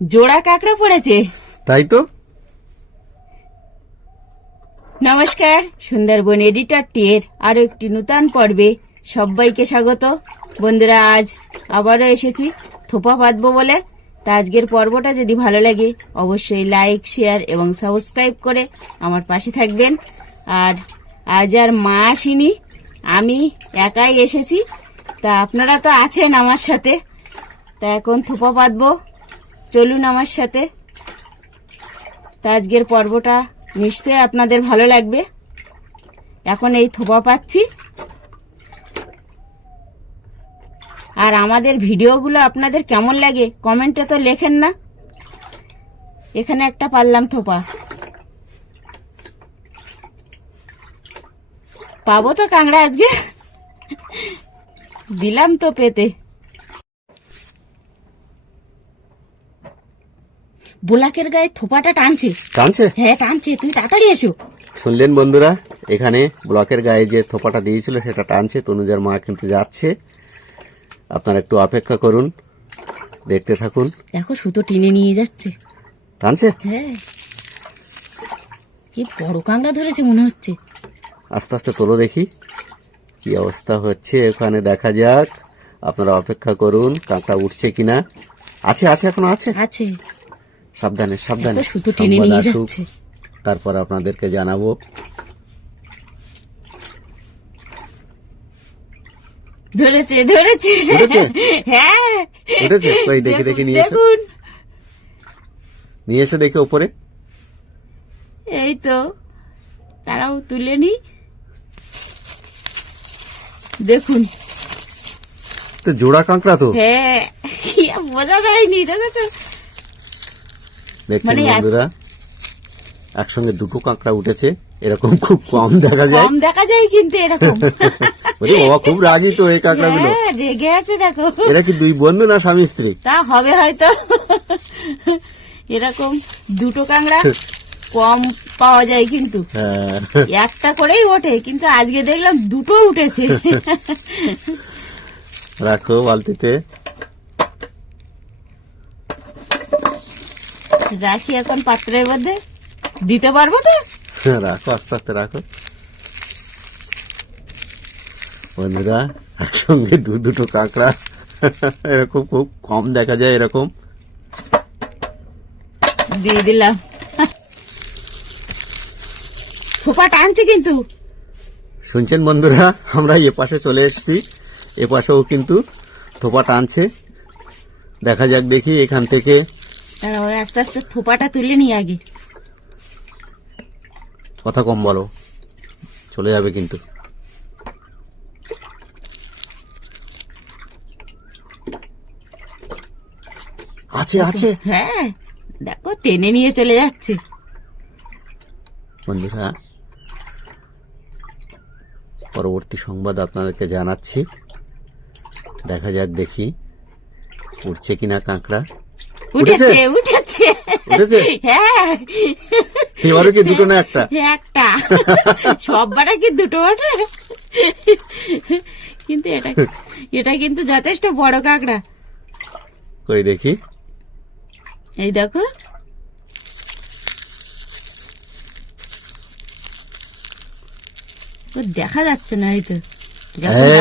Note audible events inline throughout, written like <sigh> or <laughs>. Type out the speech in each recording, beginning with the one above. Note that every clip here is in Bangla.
জোড়া কাঁকড়া পড়েছে। তাই তো? নমস্কার সুন্দরবন এডিটর টিয়ের আরও একটি নূতন পর্বে সবাইকে স্বাগত। বন্ধুরা আজ আবারও এসেছি থোপা বাঁধবো বলে। তা আজকের পর্বটা যদি ভালো লাগে অবশ্যই লাইক শেয়ার এবং সাবস্ক্রাইব করে আমার পাশে থাকবেন। আর আজ আর মা আসিনি আমি একাই এসেছি। তা আপনারা তো আছেন আমার সাথে। তা এখন থোপা বাঁধবো চলুন আমার সাথে। তা আজকের পর্বটা নিশ্চয়ই আপনাদের ভালো লাগবে। এখন এই থোপা পাচ্ছি। আর আমাদের ভিডিওগুলো আপনাদের কেমন লাগে কমেন্টে তো লেখেন না। এখানে একটা পারলাম থোপা। পাবো তো কাংড়া আজকে। দিলাম তো পেতে। বোলাকের গায়ে থোপাটা টানছে। টানছে? হ্যাঁ টানছে। তুমি তাড়াতাড়ি এসো। শুনলেন বন্ধুরা এখানে ব্লকের গায়ে যে থোপাটা দিয়েছিল সেটা টানছে। তনুজার মা কিন্তু যাচ্ছে। আপনারা একটু অপেক্ষা করুন দেখতে থাকুন। দেখো সুতো টেনে নিয়ে যাচ্ছে। টানছে? হ্যাঁ। কি বড় কাঁকড়া ধরেছে মনে হচ্ছে। আস্তে আস্তে তোলো দেখি। কি অবস্থা হচ্ছে ওখানে দেখা যাক। আপনারা অপেক্ষা করুন কাঁকড়া উঠছে কিনা। আছে আছে এখনও আছে? আছে। সাবধানে সাবধানে। সুতো টেনে নিয়ে যাচ্ছে। তারপর আপনাদেরকে জানাব। ধরেছে ধরেছে? হ্যাঁ। উঠেছে? কই দেখি, দেখি নিয়ে এসো। দেখুন। নিয়ে এসে দেখে ওপরে। এই তো তারাও তুলে নি। দেখুন। তো জোড়া কাঁকড়া তো। হ্যাঁ। বোঝা যায়নি দেখেছ দেখছেন মানে বন্ধুরা? একসঙ্গে দুটো কাঁকড়া উঠেছে এরকম খুব কম দেখা যায়। কম দেখা যায় কিন্তু এরকম। <laughs> বাবা খুব রাগি তো এই কাঁকড়াগুলো। হ্যাঁ রেগে আছে দেখো। এরা কি দুই বন্ধু না স্বামী স্ত্রী? তা হবে হয়তো। এরকম দুটো কাংড়া কম পাওয়া যায় কিন্তু। হ্যাঁ। একটা করেই ওঠে কিন্তু আজকে দেখলাম দুটো উঠেছে। <laughs> রাখো বালতিতে। রাখি এখন পাত্রের মধ্যে। দিতে পারব তো? হ্যাঁ, রাখো আস্তে আস্তে রাখো। বন্ধুরা একসঙ্গে দু দুটো কাঁকড়া এরকম খুব কম দেখা যায় এরকম। দিয়ে দিলাম। থোপা টানছে কিন্তু। শুনছেন বন্ধুরা আমরা এ পাশে চলে এসেছি। এ পাশেও কিন্তু থোপা টানছে। দেখা যাক দেখি এখান থেকে তারা ওই আস্তে আস্তে থোপাটা তুলে নি আগে। কথা কম বলো। চলে যাবে কিন্তু। আছে আছে। হ্যাঁ দেখো টেনে নিয়ে চলে যাচ্ছে। বন্ধুরা পরবর্তী সংবাদ আপনাদেরকে জানাচ্ছি। দেখা যাক দেখি উঠছে কিনা কাঁকড়া। উঠেছে? উঠেছে? হ্যাঁ। এবারও কি দুটো না একটা? একটা। কি দুটো ওঠে? কিন্তু এটা এটা কিন্তু যথেষ্ট বড় কাঁকড়া। কই দেখি। এই দেখো। দেখা যাচ্ছে না হয়তো।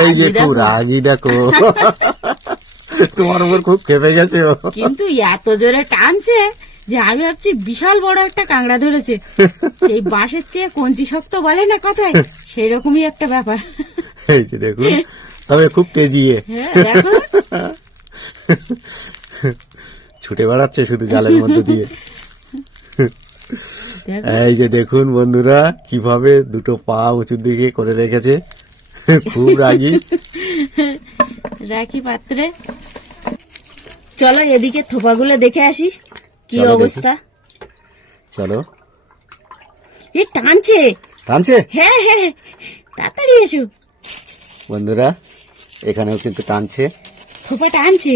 এই যে দেখো। রাগি দেখো। <laughs> তোমার উপর খুব খেপে গেছে ও। কিন্তু এত জোরে টানছে যে আমি ভাবছি বিশাল বড় একটা কাঁকড়া ধরেছে। এই বাঁশের চেয়ে কঞ্চি শক্ত বলে না কথায়? সেই রকমই একটা ব্যাপার। এই যে দেখুন তবে খুব তেজিয়ে হ্যাঁ ছুটে বেড়াচ্ছে শুধু জালের মধ্যে দিয়ে। এই যে দেখুন বন্ধুরা কীভাবে দুটো পা উঁচুর দিকে করে রেখেছে। খুব রাগি। রাখি পাত্রে। চলো এদিকে থোপাগুলো দেখে আসি কি অবস্থা। চলো। এ টানছে। টানছে? হ্যাঁ হ্যাঁ তাড়াতাড়ি এসো। বন্ধুরা এখানেও কিন্তু টানছে। থোপা টানছে।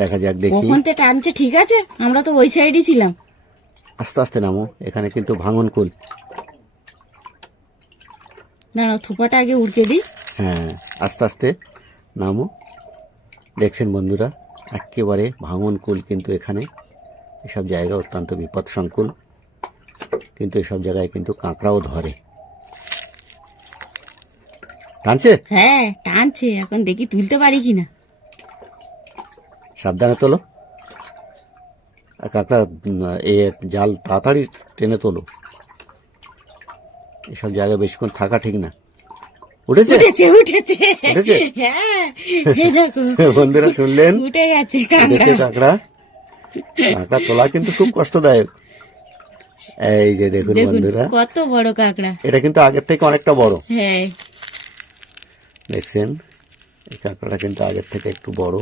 দেখা যাক দেখি। কখন তো টানছে ঠিক আছে? আমরা তো ওই সাইডই ছিলাম। আস্তে আস্তে নামো। এখানে কিন্তু ভাঙন কুল। না না থোপাটা আগে উল্টে দিই। হ্যাঁ আস্তে আস্তে নামো। দেখছেন বন্ধুরা একেবারে ভাঙনকুল কিন্তু এখানে। এসব জায়গা অত্যন্ত বিপদসংকুল কিন্তু এসব জায়গায় কিন্তু কাঁকড়াও ধরে। টানছে? হ্যাঁ টানছে এখন দেখি তুলতে পারি কিনা। সাবধানে তোলো। আর কাঁকড়া এ জাল তাড়াতাড়ি টেনে তোলো। এসব জায়গায় বেশিক্ষণ থাকা ঠিক না। উঠেছে? উঠেছে উঠেছে? হ্যাঁ। <laughs> বন্ধুরা শুনলেন? উঠে গেছে উঠেছে কাঁকড়া। কাঁকড়া তোলা কিন্তু খুব কষ্টদায়ক। এই যে দেখুন দেখুন বন্ধুরা। কত বড় কাঁকড়া। এটা কিন্তু আগের থেকে অনেকটা বড়। হ্যাঁ। দেখছেন? এই কাঁকড়াটা কিন্তু আগের থেকে একটু বড়।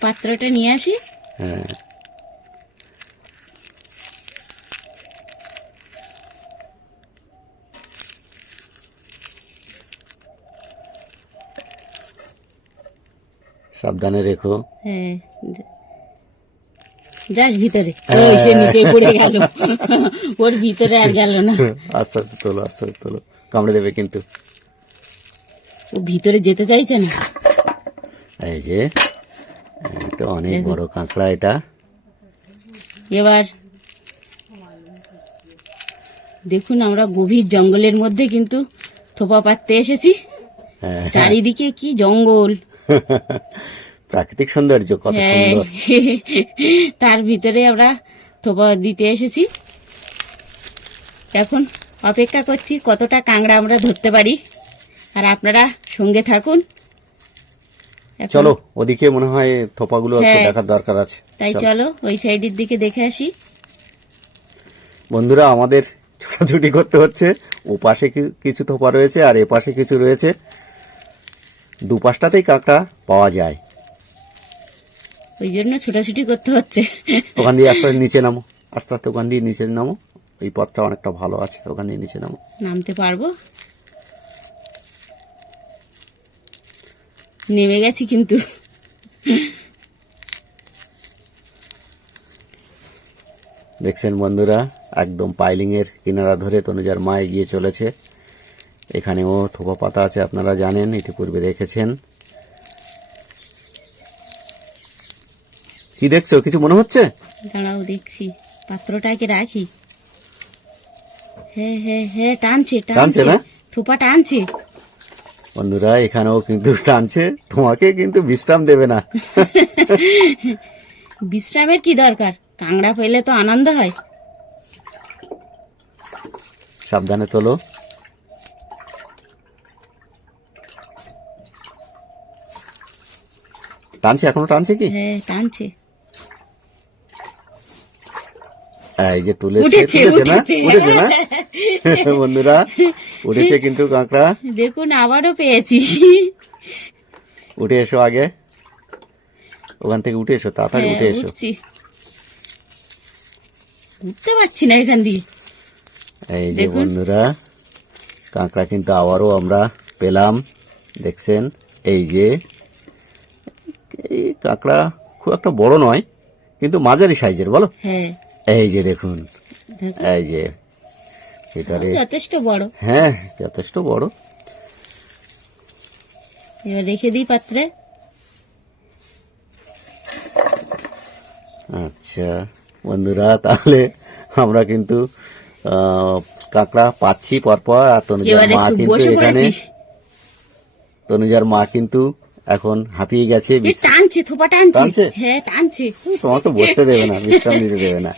পাত্রটা নিয়ে আসি। হ্যাঁ। সাবধানে রেখো। হ্যাঁ যাস ভিতরে। ওই সে নিচে পড়ে গেল। ওর ভিতরে আর গেল না। আস্তে আস্তে তোলো আস্তে আস্তে তোলো। কামড়ে দেবে কিন্তু। ও ভিতরে যেতে চাইছে না? এই যে এটা অনেক বড় কাঁকড়া এটা। এবার দেখুন আমরা গভীর জঙ্গলের মধ্যে কিন্তু থোপা পাততে এসেছি। হ্যাঁ। চারিদিকে কি জঙ্গল। প্রাকৃতিক সৌন্দর্য কত হ্যাঁ। সুন্দর। তার ভিতরে আমরা থোপা দিতে এসেছি। এখন অপেক্ষা করছি কতটা কাংড়া আমরা ধরতে পারি। আর আপনারা সঙ্গে থাকুন। চলো ওদিকে মনে হয় থোপাগুলো হ্যাঁ। দেখার দরকার আছে। তাই চলো। ওই সাইডের দিকে দেখে আসি। বন্ধুরা আমাদের <laughs> ছোটাছুটি করতে হচ্ছে। ও পাশে কিছু থোপা রয়েছে আর এ পাশে কিছু রয়েছে। দুপাশটাতেই কাঁকড়া পাওয়া যায়। ওই জন্য ছোটাছুটি করতে হচ্ছে। ওখান দিয়ে আস্তে নিচে নামো। আস্তে আস্তে ওখান দিয়ে নিচে নামো। ওই পথটা অনেকটা ভালো আছে ওখান দিয়ে নিচে নামো। নামতে পারব। নেমে গেছি কিন্তু। দেখছেন বন্ধুরা একদম পাইলিং এর কিনারা ধরে তনুজার মা এগিয়ে চলেছে। এখানেও থোপা পাতা আছে আপনারা জানেন ইতিপূর্বে রেখেছেন কি দেখছ? কিছু মনে হচ্ছে? দাঁড়াও দেখছি। পাত্রটাকে রাখি? হ্যাঁ হ্যাঁ হ্যাঁ টানছে টানছে। না? থোপা টানছে। বন্ধুরা এখানেও কিন্তু টানছে। তোমাকে কিন্তু বিশ্রাম দেবে না। <laughs> বিশ্রামের কি দরকার? কাংড়া পেলে তো আনন্দ হয়। সাবধানে তোলো। টানছে? এখনও টানছে কি? হ্যাঁ টানছে। এই যে তুলেছে উঠেছে, তুলেছে না? উঠেছে। না? <laughs> বন্ধুরা উঠেছে কিন্তু কাঁকড়া। দেখুন আবারও পেয়েছি। উঠে এসো আগে। ওখান থেকে উঠে এসো তাড়াতাড়ি হ্যাঁ, উঠে এসো। উঠতে পারছি না এখান দিয়ে। এই যে বন্ধুরা কাঁকড়া কিন্তু আবারও আমরা পেলাম। দেখছেন? এই যে এই কাঁকড়া খুব একটা বড় নয় কিন্তু মাঝারি সাইজের বলো? হ্যাঁ। এই যে দেখুন এই যে ভিতরে যথেষ্ট বড়। হ্যাঁ যথেষ্ট বড়। এবার রেখে দিই পাত্রে। আচ্ছা বন্ধুরা তাহলে আমরা কিন্তু কাঁকড়া পাচ্ছি পরপর আর তনুজার মা কিন্তু এখানে তনুজার মা কিন্তু এখন হাঁপিয়ে গেছে টানছে থোপা টানছে? হ্যাঁ টানছে। তোমাকে তো বসতে দেবে না বিশ্রাম নিতে দেবে না।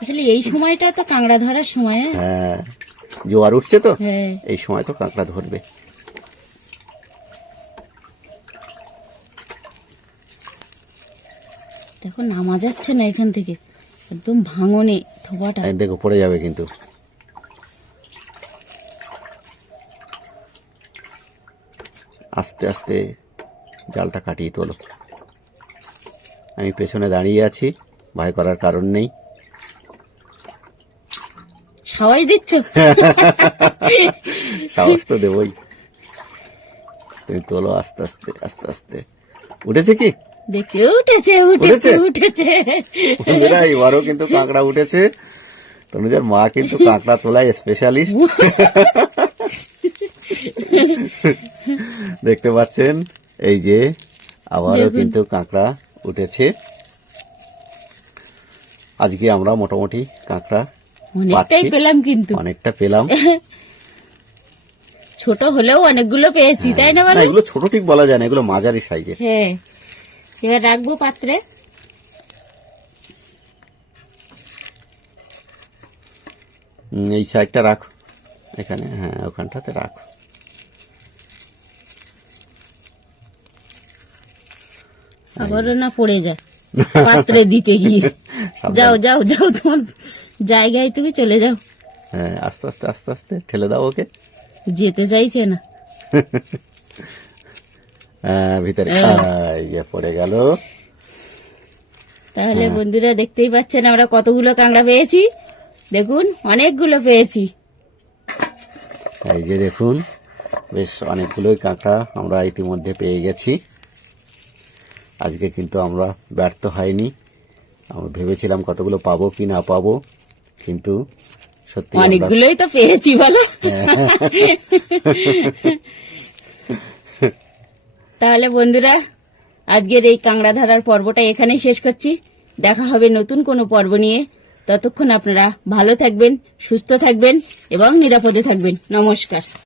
আসলে এই সময়টা তো কাঁকড়া ধরার সময় হ্যাঁ? হ্যাঁ জোয়ার উঠছে তো হ্যাঁ। এই সময় তো কাঁকড়া ধরবে। দেখো নামা যাচ্ছে না এখান থেকে একদম ভাঙনে থোপাটা। দেখো পড়ে যাবে কিন্তু। আস্তে আস্তে জালটা কাটিয়ে তোলো। আমি পেছনে দাঁড়িয়ে আছি ভয় করার কারণ নেই। দিচ্ছ? সাহস তো দেবই। তুমি তোলো আস্তে আস্তে আস্তে আস্তে। উঠেছে কি? দেখতে উঠেছে উঠেছে উঠেছে? উঠেছে। বন্ধুরা এবারও কিন্তু কাঁকড়া উঠেছে। তনুজার মা কিন্তু কাঁকড়া তোলায় স্পেশালিস্ট দেখতে পাচ্ছেন এই যে আবারও কিন্তু কাঁকড়া উঠেছে। আজকে আমরা মোটামুটি কাঁকড়া অনেকটাই পেলাম কিন্তু। অনেকটা পেলাম। <laughs> ছোট হলেও অনেকগুলো পেয়েছি তাই না বলো এগুলো ছোট ঠিক বলা যায় না এগুলো মাঝারি সাইজের। হ্যাঁ। এবার রাখব পাত্রে। এই সাইডটা রাখো। এখানে হ্যাঁ ওখানটাতে রাখো। আবারও না পড়ে যায়। পাত্রে দিতে গিয়ে। যাও যাও যাও তোমার জায়গায় তুমি চলে যাও। হ্যাঁ আস্তে আস্তে আস্তে আস্তে ঠেলে দাও ওকে। যেতে চাইছে না। হ্যাঁ ভিতরে হ্যাঁ। পড়ে গেল। তাহলে বন্ধুরা দেখতেই পাচ্ছেন আমরা কতগুলো কাঁকড়া পেয়েছি। দেখুন অনেকগুলো পেয়েছি। এই যে দেখুন বেশ অনেকগুলোই কাঁকড়া আমরা ইতিমধ্যে পেয়ে গেছি। আজকে কিন্তু আমরা ব্যর্থ হয়নি। আমরা ভেবেছিলাম কতগুলো পাবো কি না পাবো, কিন্তু সত্যি অনেকগুলোই তো পেয়েছি, বলো। তাহলে বন্ধুরা, আজকের এই কাঁকড়া ধরার পর্বটা এখানেই শেষ করছি। দেখা হবে নতুন কোনো পর্ব নিয়ে। ততক্ষণ আপনারা ভালো থাকবেন, সুস্থ থাকবেন এবং নিরাপদে থাকবেন। নমস্কার।